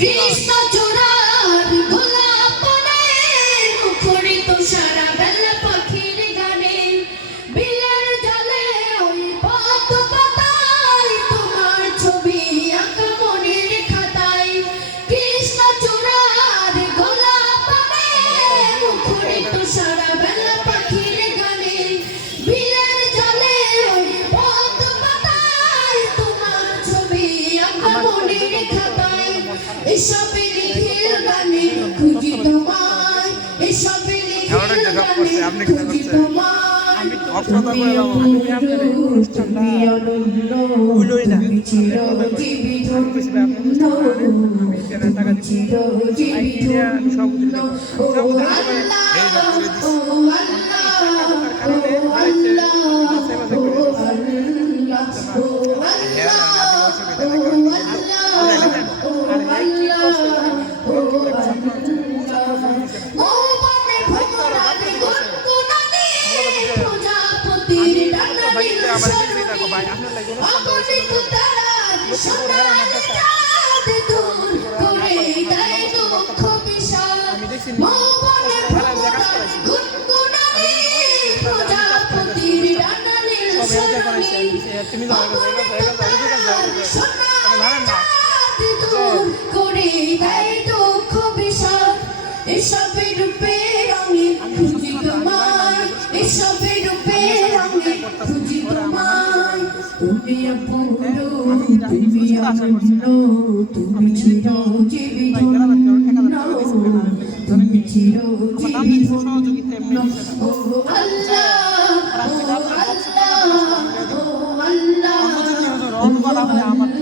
কৃষ্ণ চূড়ার গোলাপনে মুখরিত সারা বেলা এসবে লিখির গানে খুঁজি তোমায় এসবে শখ গানে আপনি কি খুঁজি? তোমায় করে দাও তুমি অনন্য তুমি চিরজীবী ধন্য তুমি চিরজীবী ধন্য ও আল্লাহ ও আল্লাহ ও আল্লাহ ও আল্লাহ ও আমার দেয় দুঃখ বিষাদ এসবের রূপে রঙে খুঁজি তোমায় এসবের তুমি অপূর্ণ তুমি অনন্য তুমি চিরজীবী তুমি চিরজীবী ও আল্লাহ ও আল্লাহ ও আল্লাহ।